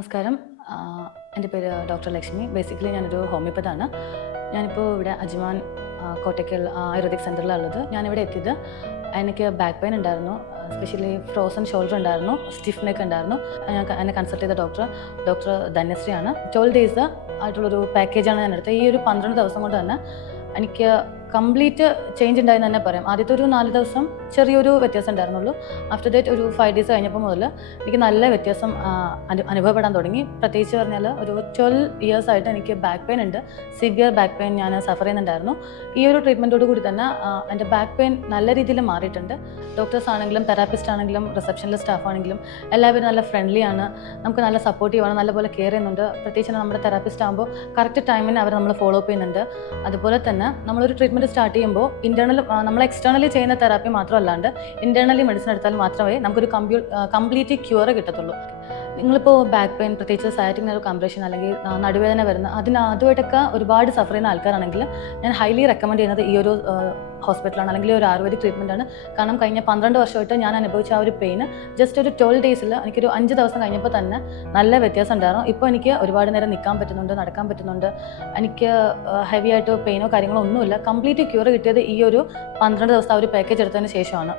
നമസ്കാരം. എൻ്റെ പേര് ഡോക്ടർ ലക്ഷ്മി. ബേസിക്കലി ഞാനൊരു ഹോമിയോപ്പതാണ്. ഞാനിപ്പോൾ ഇവിടെ അജ്മാൻ കോട്ടയ്ക്കൽ ആയുർവേദിക് സെൻ്ററിലുള്ളത്. ഞാനിവിടെ എത്തിയത് എനിക്ക് ബാക്ക് പെയിൻ ഉണ്ടായിരുന്നു, എസ്പെഷ്യലി ഫ്രോസൺ ഷോൾഡർ ഉണ്ടായിരുന്നു, സ്റ്റിഫ് നെക്ക് ഉണ്ടായിരുന്നു. എന്നെ കൺസൾട്ട് ചെയ്ത ഡോക്ടർ ധന്യശ്രീയാണ്. 12 ഡേയ്സ് ആയിട്ടുള്ളൊരു പാക്കേജാണ് ഞാൻ എടുത്തത്. ഈ ഒരു 12 ദിവസം കൊണ്ട് തന്നെ എനിക്ക് കംപ്ലീറ്റ് ചേഞ്ച് ഉണ്ടായെന്ന് തന്നെ പറയാം. ആദ്യത്തെ ഒരു 4 ദിവസം ചെറിയൊരു വ്യത്യാസം ഉണ്ടായിരുന്നുള്ളൂ. ആഫ്റ്റർ ദാറ്റ് ഒരു 5 ഡേയ്സ് കഴിഞ്ഞപ്പോൾ മുതൽ എനിക്ക് നല്ല വ്യത്യാസം അനുഭവപ്പെടാൻ തുടങ്ങി. പ്രത്യേകിച്ച് പറഞ്ഞാൽ ഒരു 12 ഇയേഴ്സ് ആയിട്ട് എനിക്ക് ബാക്ക് പെയിൻ ഉണ്ട്. സിവിയർ ബാക്ക് പെയിൻ ഞാൻ സഫർ ചെയ്യുന്നുണ്ടായിരുന്നു. ഈ ഒരു ട്രീറ്റ്മെൻറ്റോട് കൂടി തന്നെ എൻ്റെ ബാക്ക് പെയിൻ നല്ല രീതിയിൽ മാറിയിട്ടുണ്ട്. ഡോക്ടേഴ്സ് ആണെങ്കിലും തെറാപ്പിസ്റ്റ് ആണെങ്കിലും റിസപ്ഷനിലെ സ്റ്റാഫ് ആണെങ്കിലും എല്ലാവരും നല്ല ഫ്രണ്ട്ലി ആണ്, നമുക്ക് നല്ല സപ്പോർട്ടീവാണ്, നല്ലപോലെ കെയർ ചെയ്യുന്നുണ്ട്. പ്രത്യേകിച്ച് നമ്മുടെ തെറാപ്പിസ്റ്റ് ആകുമ്പോൾ കറക്റ്റ് ടൈമിന് അവർ നമ്മൾ ഫോളോ അപ്പ് ചെയ്യുന്നുണ്ട്. അതുപോലെ തന്നെ നമ്മളൊരു ട്രീറ്റ്മെൻറ്റ് സ്റ്റാർട്ട് ചെയ്യുമ്പോൾ നമ്മൾ എക്സ്റ്റേണലി ചെയ്യുന്ന തെറാപ്പി മാത്രമല്ലാണ്ട് ഇൻറ്റേർണലി മെഡിസിൻ എടുത്താൽ മാത്രമേ നമുക്കൊരു കംപ്ലീറ്റ് ക്യൂർ കിട്ടത്തുള്ളൂ. നിങ്ങളിപ്പോൾ ബാക്ക് പെയിൻ, പ്രത്യേകിച്ച് സയാറ്റിക് നെർവ് കംപ്രഷൻ അല്ലെങ്കിൽ നടുവേദന വരുന്ന അതുമായിട്ടൊക്കെ ഒരുപാട് സഫർ ചെയ്യുന്ന ആൾക്കാരാണെങ്കിൽ ഞാൻ ഹൈലി റെക്കമെൻഡ് ചെയ്യുന്നത് ഈ ഒരു ഹോസ്പിറ്റലാണ്, അല്ലെങ്കിൽ ഒരു ആയുർവേദിക് ട്രീറ്റ്മെൻറ്റാണ്. കാരണം കഴിഞ്ഞ 12 വർഷമായിട്ട് ഞാൻ അനുഭവിച്ച ആ ഒരു പെയിൻ ജസ്റ്റ് ഒരു 12 ഡേയ്സിൽ എനിക്കൊരു 5 ദിവസം കഴിഞ്ഞപ്പോൾ തന്നെ നല്ല വ്യത്യാസം ഉണ്ടായിരുന്നു. ഇപ്പോൾ എനിക്ക് ഒരുപാട് നേരം നിൽക്കാൻ പറ്റുന്നുണ്ട്, നടക്കാൻ പറ്റുന്നുണ്ട്. എനിക്ക് ഹെവി ആയിട്ട് പെയിനോ കാര്യങ്ങളോ ഒന്നുമില്ല. കംപ്ലീറ്റ് ക്യൂർ കിട്ടിയത് ഈ ഒരു 12 ദിവസത്തെ ആ ഒരു പാക്കേജ് എടുത്തതിന് ശേഷമാണ്.